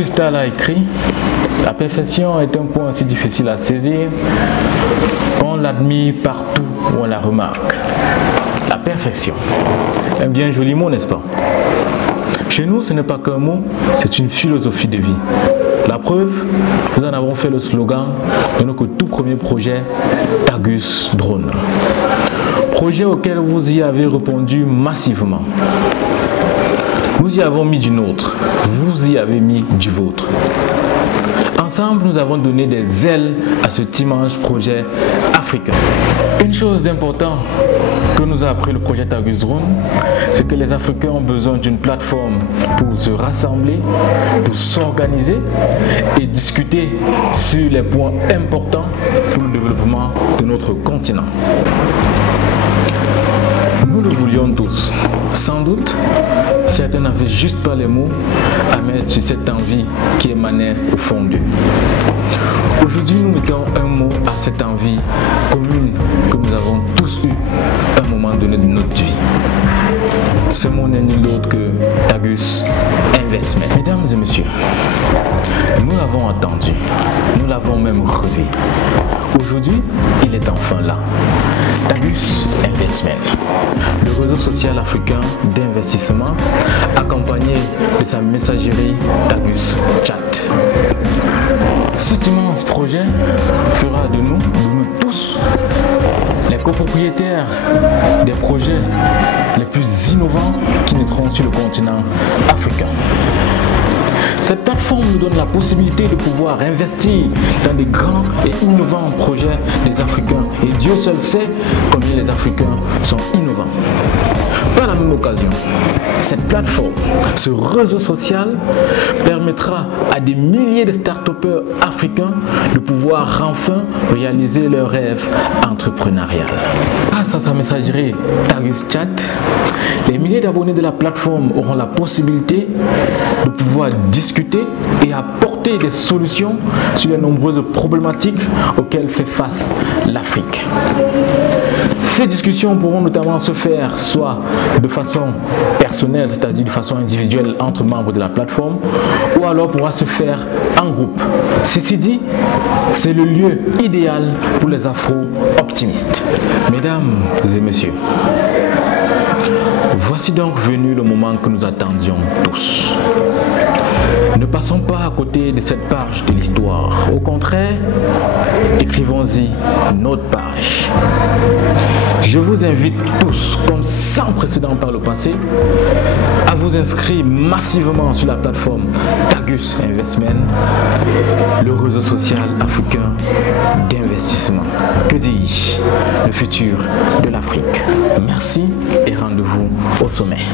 Cristal a écrit: la perfection est un point aussi difficile à saisir. On l'admire partout où on la remarque. La perfection. Un bien joli mot, n'est-ce pas? Chez nous, ce n'est pas qu'un mot, c'est une philosophie de vie. La preuve, nous en avons fait le slogan de notre tout premier projet, Tagus Drone. Projet auquel vous y avez répondu massivement. Nous y avons mis du nôtre, vous y avez mis du vôtre. Ensemble, nous avons donné des ailes à cet immense projet africain. Une chose d'important que nous a appris le projet Tagus Drone, c'est que les Africains ont besoin d'une plateforme pour se rassembler, pour s'organiser et discuter sur les points importants pour le développement de notre continent. Nous le voulions tous. Sans doute, certains n'avaient juste pas les mots à mettre sur cette envie qui émanait au fond d'eux. Aujourd'hui, nous mettons un mot à cette envie commune que nous avons tous eu à un moment donné de notre vie. Ce mot n'est nul autre que Tagus Investment. Mesdames et messieurs, nous l'avons entendu, nous l'avons même rêvé. Aujourd'hui, il est enfin là. Tagus Investment, le réseau social africain d'investissement accompagné de sa messagerie Tagus Chat. Cet immense projet fera de nous tous, les copropriétaires des projets les plus innovants qui naîtront sur le continent africain. Cette plateforme nous donne la possibilité de pouvoir investir dans des grands et innovants projets des Africains. Et Dieu seul sait combien les Africains sont innovants. Par la même occasion, cette plateforme, ce réseau social permettra à des milliers de start-upers africains de pouvoir enfin réaliser leurs rêves entrepreneuriaux. Grâce à sa messagerie Tagus Chat, les milliers d'abonnés de la plateforme auront la possibilité de pouvoir discuter et apporter des solutions sur les nombreuses problématiques auxquelles fait face l'Afrique. Ces discussions pourront notamment se faire soit de façon personnelle, c'est-à-dire de façon individuelle entre membres de la plateforme, ou alors pourra se faire en groupe. Ceci dit, c'est le lieu idéal pour les afro-optimistes. Mesdames et messieurs, voici donc venu le moment que nous attendions tous. Ne passons pas à côté de cette page de l'histoire. Au contraire, écrivons-y notre page. Je vous invite tous, comme sans précédent par le passé, à vous inscrire massivement sur la plateforme Tagus Investment, le réseau social africain d'investissement. Que dis-je? Le futur de l'Afrique. Merci et rendez-vous au sommet.